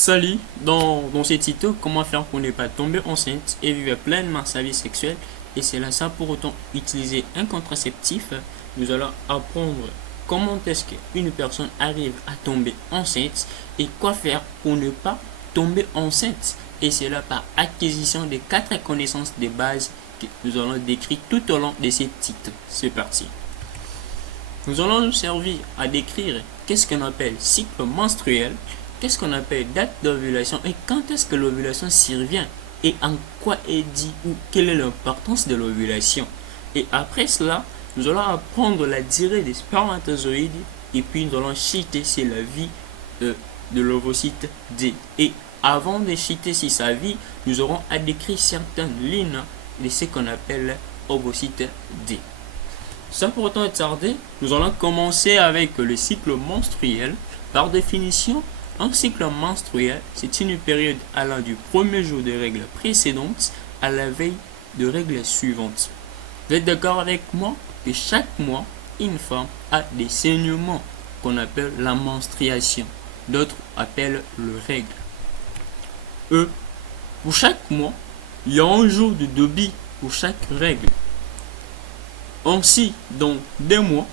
Salut, dans ce tuto, comment faire pour ne pas tomber enceinte et vivre pleinement sa vie sexuelle et c'est là sans pour autant utiliser un contraceptif. Nous allons apprendre comment est-ce qu'une personne arrive à tomber enceinte et quoi faire pour ne pas tomber enceinte. Et c'est là par acquisition des 4 connaissances de base que nous allons décrire tout au long de ces titres. C'est parti. Nous allons nous servir à décrire qu'est-ce qu'on appelle cycle menstruel, qu'est-ce qu'on appelle date d'ovulation et quand est-ce que l'ovulation survient et en quoi est dit ou quelle est l'importance de l'ovulation. Et après cela, nous allons apprendre la durée des spermatozoïdes et puis nous allons citer sur la vie de l'ovocyte D. Et avant de citer sur sa vie, nous aurons à décrire certaines lignes de ce qu'on appelle ovocyte D. Sans pour autant être tardé, nous allons commencer avec le cycle menstruel. Par définition, un cycle menstruel, c'est une période allant du premier jour de règles précédentes à la veille de règles suivantes. Vous êtes d'accord avec moi que chaque mois, une femme a des saignements qu'on appelle la menstruation. D'autres appellent le règle. Pour chaque mois, il y a un jour de débit pour chaque règle. Ainsi, dans 2 mois,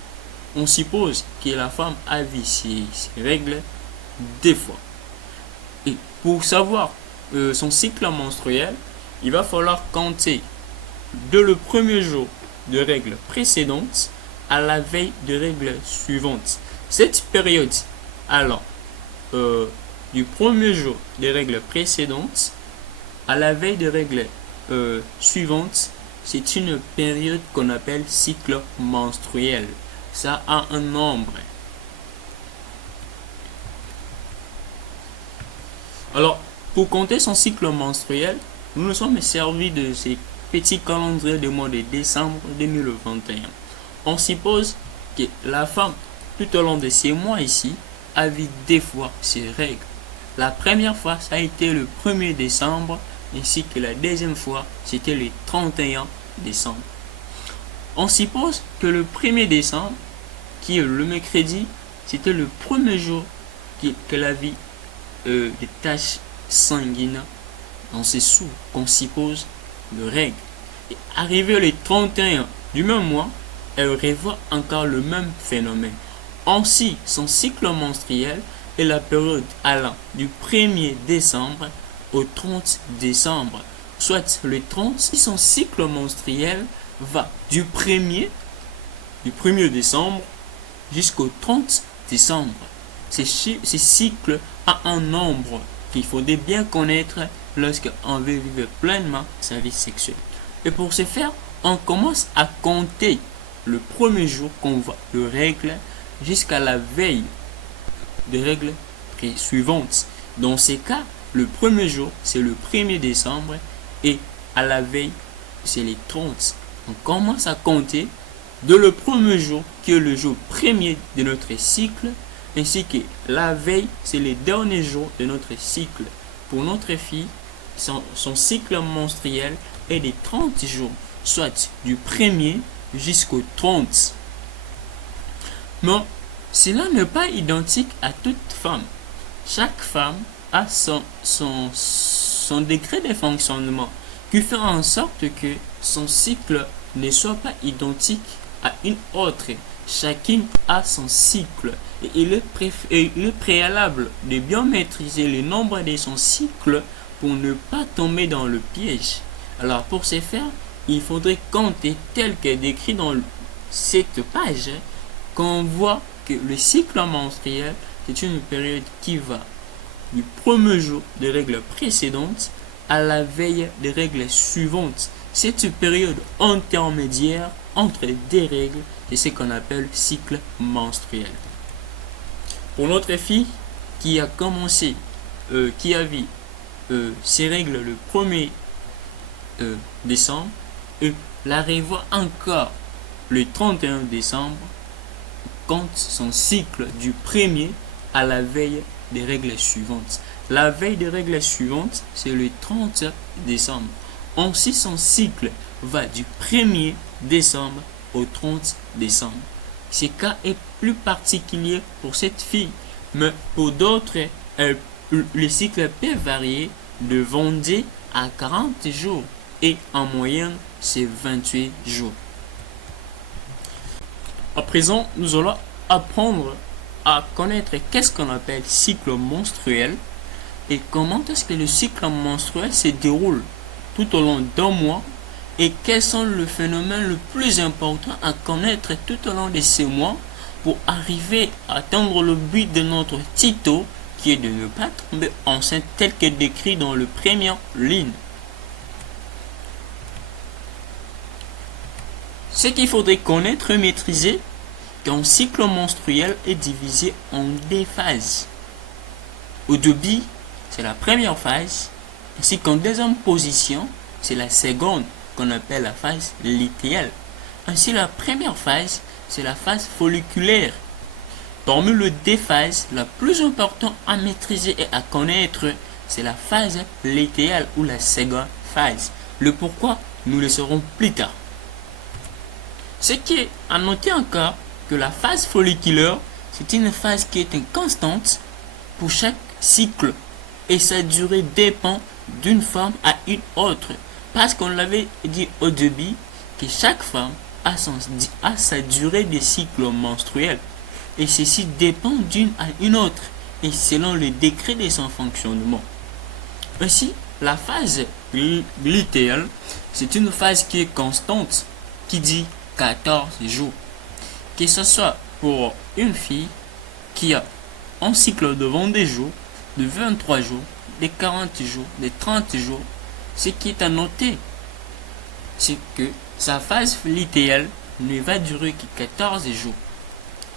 on suppose que la femme a vu ses règles 2 fois. Et pour savoir son cycle menstruel, il va falloir compter de le premier jour de règles précédentes à la veille de règles suivantes. Cette période allant du premier jour des règles précédentes à la veille de règles suivantes, c'est une période qu'on appelle cycle menstruel. Ça a un nombre. Alors, pour compter son cycle menstruel, nous nous sommes servis de ces petits calendriers du mois de décembre 2021. On suppose que la femme, tout au long de ces mois ici, a vu 2 fois ses règles. La première fois, ça a été le 1er décembre, ainsi que la deuxième fois, c'était le 31 décembre. On suppose que le 1er décembre, qui est le mercredi, c'était le premier jour qu'elle a vu des taches sanguines dans ses sous, qu'on suppose de règles. Et arrivé le 31 du même mois, elle revoit encore le même phénomène. Ainsi, son cycle menstruel est la période allant du 1er décembre au 30 décembre. Soit le 30, si son cycle menstruel va du 1er décembre jusqu'au 30 décembre. Ce cycle a un nombre qu'il faudrait bien connaître lorsqu'on veut vivre pleinement sa vie sexuelle. Et pour ce faire, on commence à compter le premier jour qu'on voit de règles jusqu'à la veille des règles suivantes. Dans ces cas, le premier jour, c'est le 1er décembre et à la veille, c'est les 30. On commence à compter de le premier jour, qui est le jour premier de notre cycle, ainsi que la veille, c'est le dernier jour de notre cycle. Pour notre fille, son cycle menstruel est de 30 jours, soit du 1er jusqu'au 30. Mais cela n'est pas identique à toute femme. Chaque femme a son degré de fonctionnement qui fait en sorte que son cycle ne soit pas identique à une autre. Chacune a son cycle et il est préalable de bien maîtriser le nombre de son cycle pour ne pas tomber dans le piège. Alors pour ce faire, il faudrait compter tel que décrit dans cette page qu'on voit que le cycle menstruel c'est une période qui va du premier jour des règles précédentes à la veille des règles suivantes. Cette période intermédiaire entre 2 règles, c'est ce qu'on appelle cycle menstruel. Pour notre fille qui a commencé, qui a vu ses règles le 1er décembre et la revoit encore le 31 décembre, compte son cycle du 1er à la veille des règles suivantes. La veille des règles suivantes, c'est le 30 décembre. Ainsi, son cycle va du 1er décembre au 30 décembre. Ce cas est plus particulier pour cette fille, mais pour d'autres, elle le cycle peut varier de 22 à 40 jours et en moyenne, c'est 28 jours. À présent, nous allons apprendre à connaître qu'est-ce qu'on appelle cycle menstruel et comment est-ce que le cycle menstruel se déroule tout au long d'un mois et quels sont les phénomènes le plus important à connaître tout au long de ces mois pour arriver à atteindre le but de notre tuto qui est de ne pas tomber enceinte tel que décrit dans le première ligne. Ce qu'il faudrait connaître et maîtriser, qu'un cycle menstruel est divisé en deux phases. Au début, c'est la première phase, ainsi qu'en deuxième position, c'est la seconde, qu'on appelle la phase lutéale. Ainsi, la première phase, c'est la phase folliculaire. Parmi les deux phases, la plus importante à maîtriser et à connaître, c'est la phase lutéale ou la seconde phase. Le pourquoi, nous le saurons plus tard. Ce qui est à noter encore, que la phase folliculaire, c'est une phase qui est constante pour chaque cycle et sa durée dépend d'une femme à une autre. Parce qu'on l'avait dit au début que chaque femme a sa durée de cycle menstruel et ceci dépend d'une à une autre et selon le décret de son fonctionnement. Ainsi, la phase lutéale, c'est une phase qui est constante qui dit 14 jours. Que ce soit pour une fille qui a un cycle de 22 jours, de 23 jours, de 40 jours, de 30 jours, ce qui est à noter, c'est que sa phase lutéale ne va durer que 14 jours.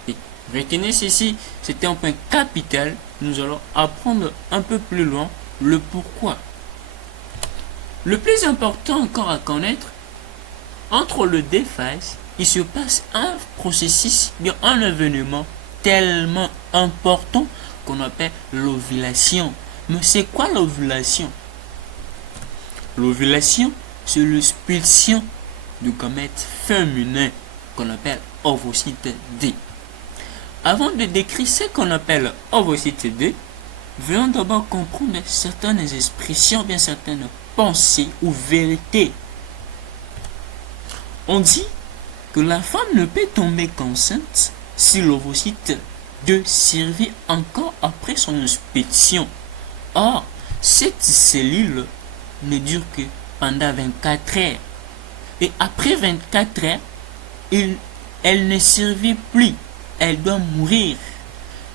Et retenez ceci, c'était un point capital. Nous allons apprendre un peu plus loin le pourquoi. Le plus important encore à connaître, entre les deux phases, il se passe un processus, un événement tellement important qu'on appelle l'ovulation. Mais c'est quoi l'ovulation? L'ovulation, c'est l'expulsion du gamète féminin qu'on appelle ovocyte D. Avant de décrire ce qu'on appelle ovocyte D, venons d'abord comprendre certaines expressions, bien certaines pensées ou vérités. On dit que la femme ne peut tomber qu'enceinte si l'ovocyte D survit encore après son inspection. Or, cette cellule ne dure que pendant 24 heures. Et après 24 heures, elle ne survit plus. Elle doit mourir.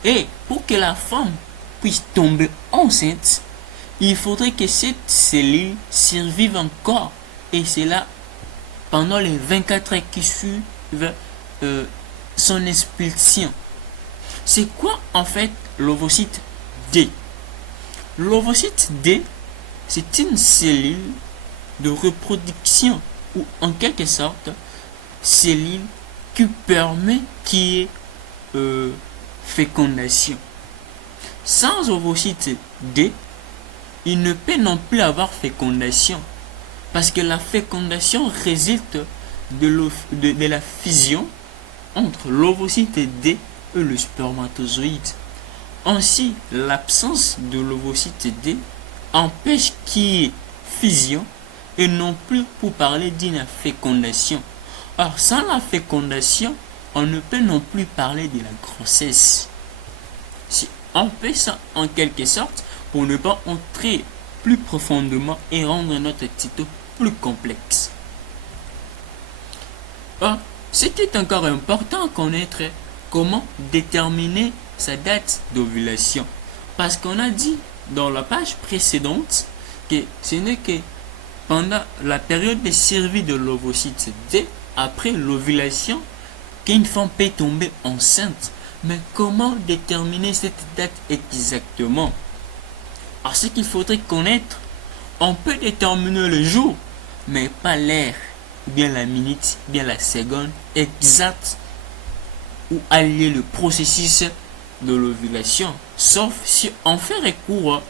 Et pour que la femme puisse tomber enceinte, il faudrait que cette cellule survive encore. Et c'est là pendant les 24 heures qui suivent son expulsion. C'est quoi en fait l'ovocyte D? L'ovocyte D, c'est une cellule de reproduction ou en quelque sorte cellule qui permet qu'il y ait fécondation. Sans ovocyte D, il ne peut non plus avoir fécondation. Parce que la fécondation résulte de la fusion entre l'ovocyte D et le spermatozoïde. Ainsi, l'absence de l'ovocyte D empêche qu'il y ait fusion et non plus pour parler d'une fécondation. Or, sans la fécondation, on ne peut non plus parler de la grossesse. Si on fait ça en quelque sorte pour ne pas entrer plus profondément et rendre notre tuto plus complexe. Or, ce qui est encore important à connaître, comment déterminer sa date d'ovulation. Parce qu'on a dit dans la page précédente que ce n'est que pendant la période de survie de l'ovocyte D, après l'ovulation, qu'une femme peut tomber enceinte. Mais comment déterminer cette date exactement? Alors, ce qu'il faudrait connaître, on peut déterminer le jour, mais pas l'heure, ou bien la minute, ou bien la seconde exacte où a lieu le processus de l'ovulation, sauf si on fait recours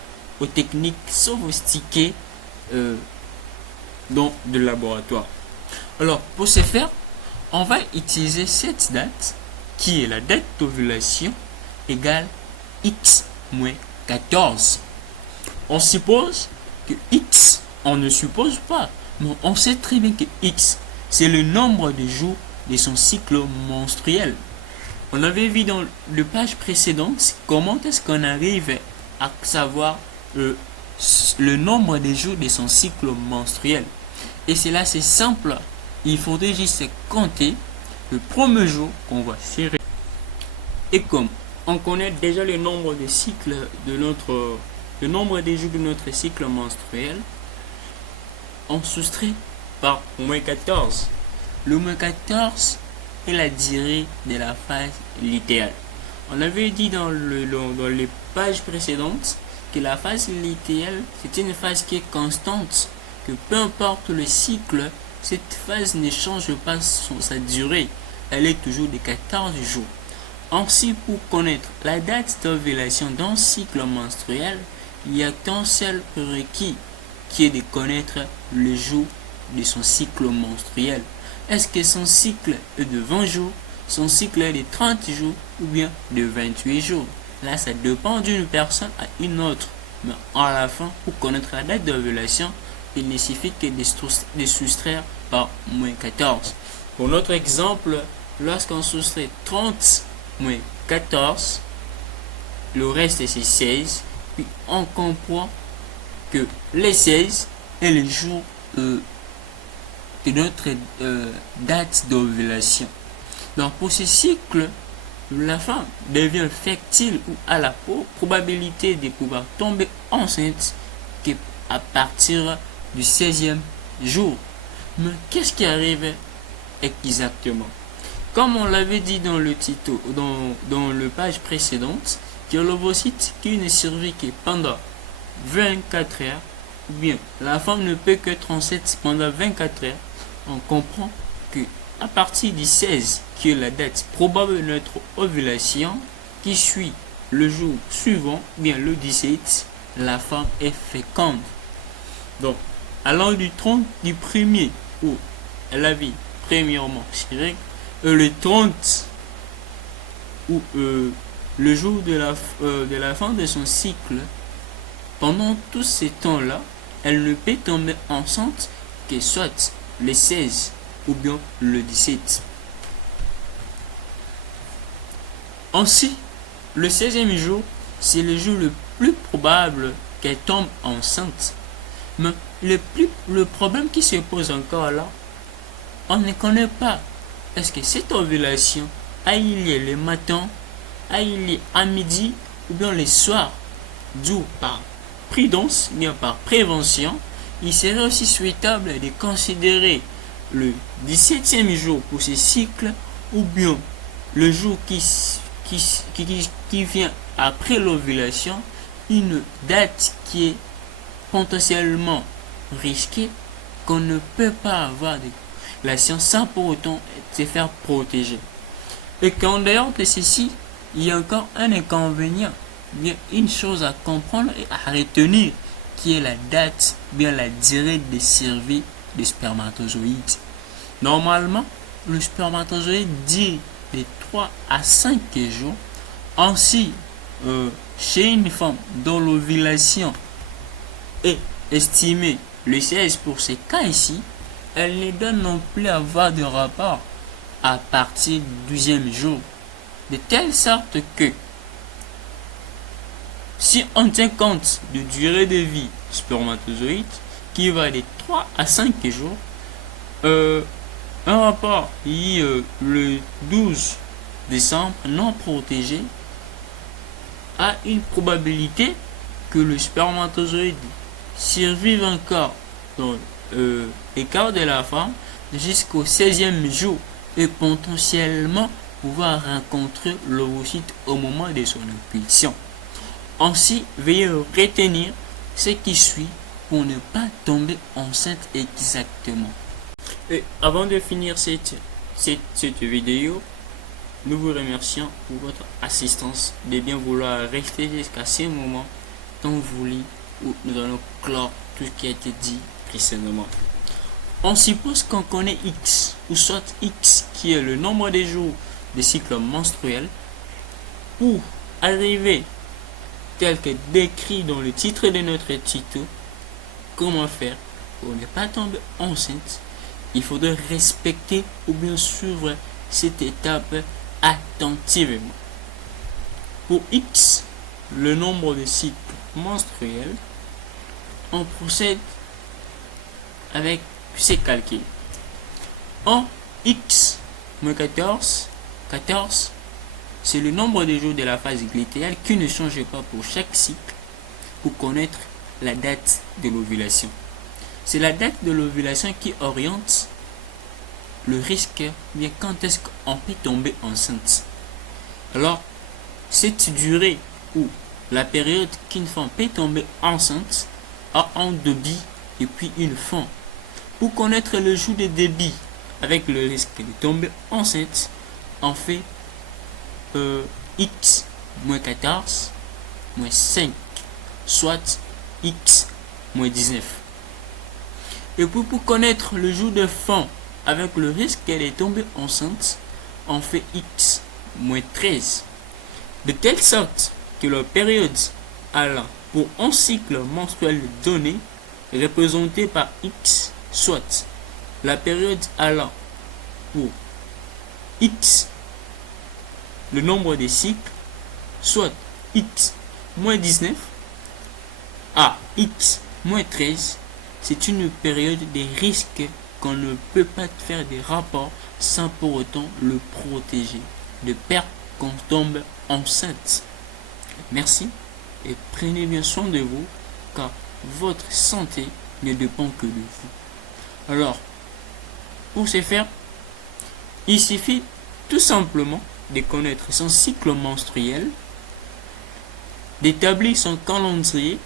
aux techniques sophistiquées dans le laboratoire. Alors, pour ce faire, on va utiliser cette date, qui est la date d'ovulation, égale X moins 14. On suppose que X, on ne suppose pas, mais on sait très bien que X, c'est le nombre de jours de son cycle menstruel. On avait vu dans la page précédente comment est-ce qu'on arrive à savoir le nombre de jours de son cycle menstruel. Et c'est là, c'est simple. Il faudrait juste compter le premier jour qu'on va serrer. Et comme on connaît déjà le nombre de cycles de le nombre de jours de notre cycle menstruel, on soustrait par moins 14. Le moins 14 est la durée de la phase lutéale. On avait dit dans les pages précédentes que la phase lutéale, c'est une phase qui est constante, que peu importe le cycle, cette phase ne change pas sa durée. Elle est toujours de 14 jours. Ainsi, pour connaître la date d'ovulation d'un cycle menstruel, il n'y a qu'un seul prérequis, qui est de connaître le jour de son cycle menstruel. Est-ce que son cycle est de 20 jours, son cycle est de 30 jours ou bien de 28 jours? Là, ça dépend d'une personne à une autre. Mais à la fin, pour connaître la date d'ovulation, il ne suffit que de soustraire par moins 14. Pour notre exemple, lorsqu'on soustrait 30 moins 14, le reste c'est 16, puis on comprend que les 16 est le jour de notre date d'ovulation. Donc pour ce cycle, la femme devient fertile ou à la probabilité de pouvoir tomber enceinte qu'à partir du 16e jour. Mais qu'est-ce qui arrive exactement? Comme on l'avait dit dans le titre, dans le page précédente, que l'ovocyte qui ne survit que pendant 24 heures, ou bien la femme ne peut que enceinte pendant 24 heures, on comprend que à partir du 16, qui est la date probable de notre ovulation, qui suit le jour suivant, bien le 17, la femme est féconde. Donc, allant du 30 du premier où elle avait premièrement serré, le 30 ou le jour de la fin de son cycle, pendant tous ces temps-là, elle ne peut tomber enceinte que soit le 16 ou bien le 17. Ainsi, le 16e jour, c'est le jour le plus probable qu'elle tombe enceinte. Mais le problème qui se pose encore là, on ne connaît pas. Est-ce que cette ovulation a eu lieu le matin, a eu lieu à midi ou bien le soir? D'où par prudence, bien par prévention, il serait aussi souhaitable de considérer le 17e jour pour ce cycle ou bien le jour qui vient après l'ovulation, une date qui est potentiellement risquée, qu'on ne peut pas avoir de la science sans pour autant se faire protéger. Et qu'en dehors de ceci, il y a encore un inconvénient, bien une chose à comprendre et à retenir, qui est la date, bien la durée de survie des spermatozoïdes. Normalement, le spermatozoïde dit de 3 à 5 jours. Ainsi, chez une femme dont l'ovulation est estimée le 16 pour ces cas ici, elle ne doit non plus avoir de rapport à partir du 12e jour. De telle sorte que, si on tient compte de durée de vie du spermatozoïde, qui va de 3 à 5 jours, un rapport le 12 décembre non protégé a une probabilité que le spermatozoïde survive encore dans le corps de la femme jusqu'au 16e jour et potentiellement pouvoir rencontrer l'ovocyte au moment de son impulsion. Ainsi, veuillez retenir ce qui suit pour ne pas tomber enceinte exactement. Et avant de finir cette vidéo, nous vous remercions pour votre assistance, de bien vouloir rester jusqu'à ce moment tant voulu où nous allons clore tout ce qui a été dit précédemment. On suppose qu'on connaît X, ou soit X qui est le nombre de jours de cycle menstruel. Pour arriver tel que décrit dans le titre de notre tuto, comment faire pour ne pas tomber enceinte, il faudrait respecter ou bien suivre cette étape attentivement. Pour X, le nombre de cycles menstruels, on procède avec ces calculs. En X moins 14, c'est le nombre de jours de la phase glutéale qui ne change pas pour chaque cycle pour connaître la date de l'ovulation. C'est la date de l'ovulation qui oriente le risque, bien quand est-ce qu'on peut tomber enceinte. Alors, cette durée ou la période qu'une femme peut tomber enceinte a un début et puis une fin. Pour connaître le jour de début avec le risque de tomber enceinte, on fait X moins 14 moins 5, soit X moins 19. Et puis pour connaître le jour de fin avec le risque qu'elle est tombée enceinte, on fait X moins 13. De telle sorte que la période allant pour un cycle menstruel donné, représenté par X, soit la période allant pour X, le nombre de cycles, soit X moins 19 à X moins 13, c'est une période de risque qu'on ne peut pas faire des rapports sans pour autant le protéger de peur qu'on tombe enceinte. Merci et prenez bien soin de vous car votre santé ne dépend que de vous. Alors, pour ce faire, il suffit tout simplement de connaître son cycle menstruel, d'établir son calendrier,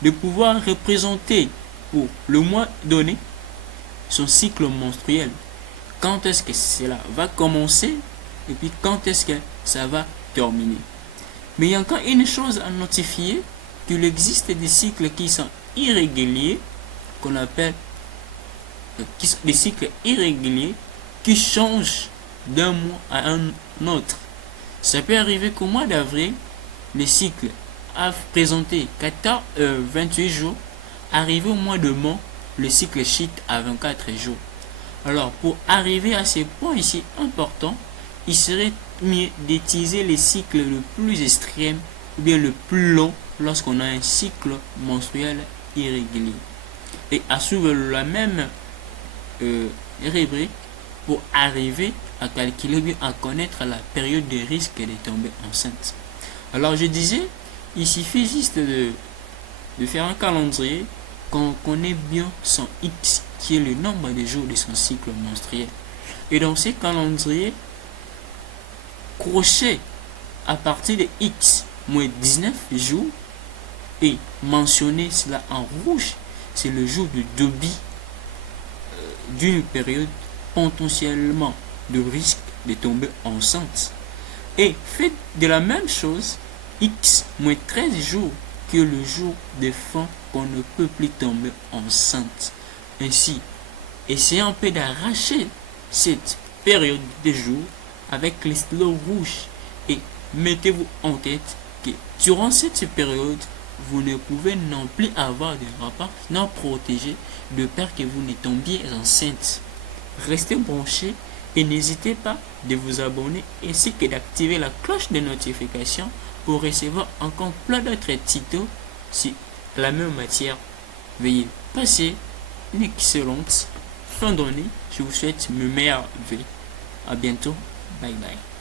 de pouvoir représenter pour le mois donné son cycle menstruel. Quand est-ce que cela va commencer et puis quand est-ce que ça va terminer. Mais il y a encore une chose à notifier, qu'il existe des cycles qui sont irréguliers, qu'on appelle des cycles irréguliers qui changent d'un mois à un autre. Ça peut arriver qu'au mois d'avril, le cycle a présenté 28 jours, arrivé au mois de mai, le cycle chute à 24 jours. Alors, pour arriver à ces points ici importants, il serait mieux d'utiliser les cycles le plus extrême ou bien le plus long lorsqu'on a un cycle menstruel irrégulier. Et à suivre la même rubrique pour arriver à calculer bien, à connaître la période de risque de tomber enceinte. Alors je disais, il suffit juste de faire un calendrier qu'on connaît bien son X, qui est le nombre de jours de son cycle menstruel. Et dans ces calendriers, crochet à partir de X moins 19 jours et mentionner cela en rouge, c'est le jour de début d'une période potentiellement de risque de tomber enceinte. Et faites de la même chose X moins 13 jours que le jour de fin qu'on ne peut plus tomber enceinte. Ainsi, essayez un peu d'arracher cette période de jours avec les stylos rouges et mettez-vous en tête que durant cette période, vous ne pouvez non plus avoir de rapports non protégés de peur que vous ne tombiez enceinte. Restez branchés et n'hésitez pas de vous abonner ainsi que d'activer la cloche de notification pour recevoir encore plein d'autres tutos sur la même matière. Veuillez passer une excellente fin d'année. Je vous souhaite mes meilleurs vœux. À bientôt. Bye bye.